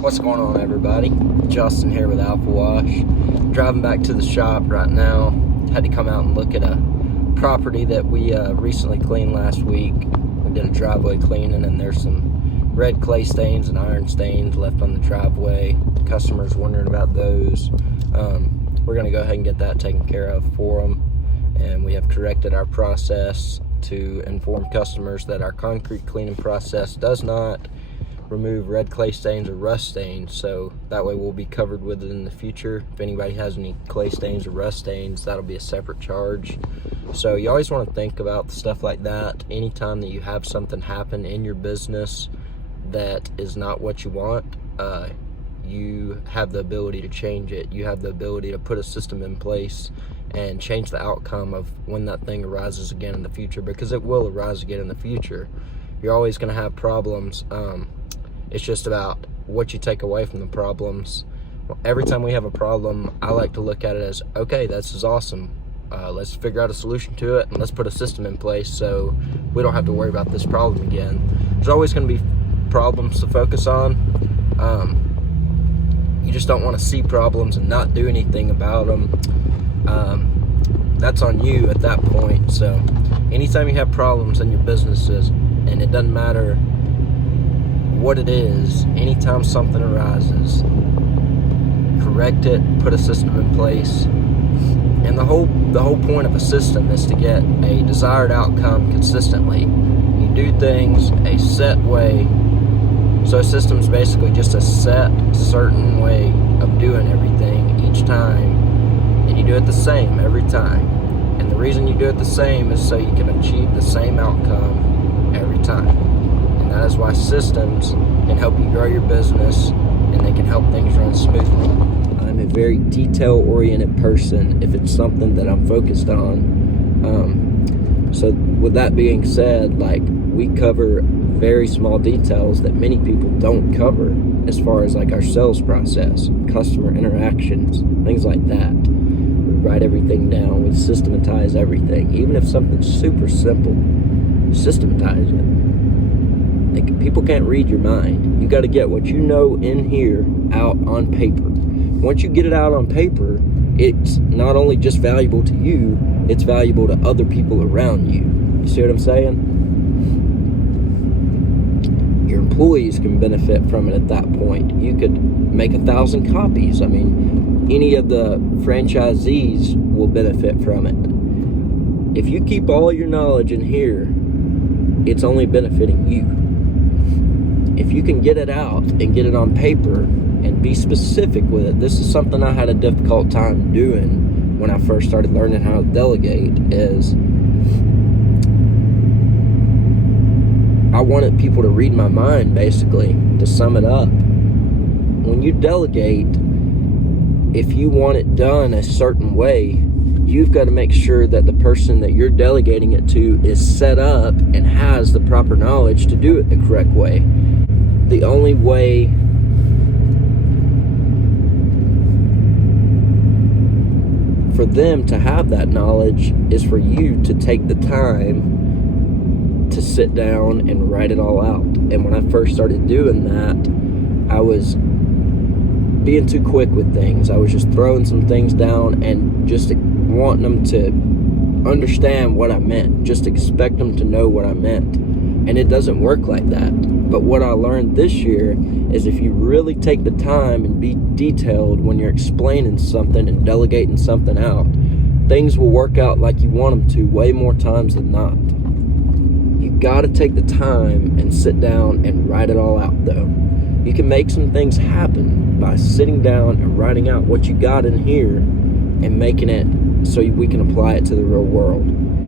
What's going on, everybody? Justin here with Alpha Wash. Driving back to the shop right now. Had to come out and look at a property that we recently cleaned last week. We did a driveway cleaning, and there's some red clay stains and iron stains left on the driveway. The customer's wondering about those. We're going to go ahead and get that taken care of for them. And we have corrected our process to inform customers that our concrete cleaning process does not remove red clay stains or rust stains, so that way we'll be covered with it in the future. If anybody has any clay stains or rust stains, that'll be a separate charge. So you always want to think about stuff like that anytime that you have something happen in your business that is not what you want. You have the ability to change it. You have the ability to put a system in place and change the outcome of when that thing arises again in the future, because it will arise again in the future. You're always going to have problems. It's just about what you take away from the problems. Every time we have a problem, I like to look at it as, okay, this is awesome. Let's figure out a solution to it, and let's put a system in place so we don't have to worry about this problem again. There's always going to be problems to focus on. You just don't want to see problems and not do anything about them. That's on you at that point. So anytime you have problems in your businesses, and it doesn't matter what it is, anytime something arises, correct it, put a system in place. And the whole point of a system is to get a desired outcome consistently. You do things a set way. So a system is basically just a set, certain way of doing everything each time, and you do it the same every time. And the reason you do it the same is so you can achieve the same outcome every time. And that is why systems can help you grow your business, and they can help things run smoothly. I'm a very detail-oriented person if it's something that I'm focused on. So with that being said, we cover very small details that many people don't cover as far as our sales process, customer interactions, things like that. We write everything down, we systematize everything. Even if something's super simple, systematize it. People can't read your mind. You got to get what you know in here out on paper. Once you get it out on paper, it's not only just valuable to you, it's valuable to other people around you. You see what I'm saying? Your employees can benefit from it at that point. You could make 1,000 copies. Any of the franchisees will benefit from it. If you keep all your knowledge in here, it's only benefiting you. If you can get it out and get it on paper and be specific with it, this is something I had a difficult time doing when I first started learning how to delegate, is I wanted people to read my mind, basically, to sum it up. When you delegate, if you want it done a certain way, you've got to make sure that the person that you're delegating it to is set up and has the proper knowledge to do it the correct way. The only way for them to have that knowledge is for you to take the time to sit down and write it all out. And when I first started doing that, I was being too quick with things. I was just throwing some things down and just wanting them to understand what I meant, just expect them to know what I meant. And it doesn't work like that. But what I learned this year is if you really take the time and be detailed when you're explaining something and delegating something out, things will work out like you want them to way more times than not. You got to take the time and sit down and write it all out, though. You can make some things happen by sitting down and writing out what you got in here and making it so we can apply it to the real world.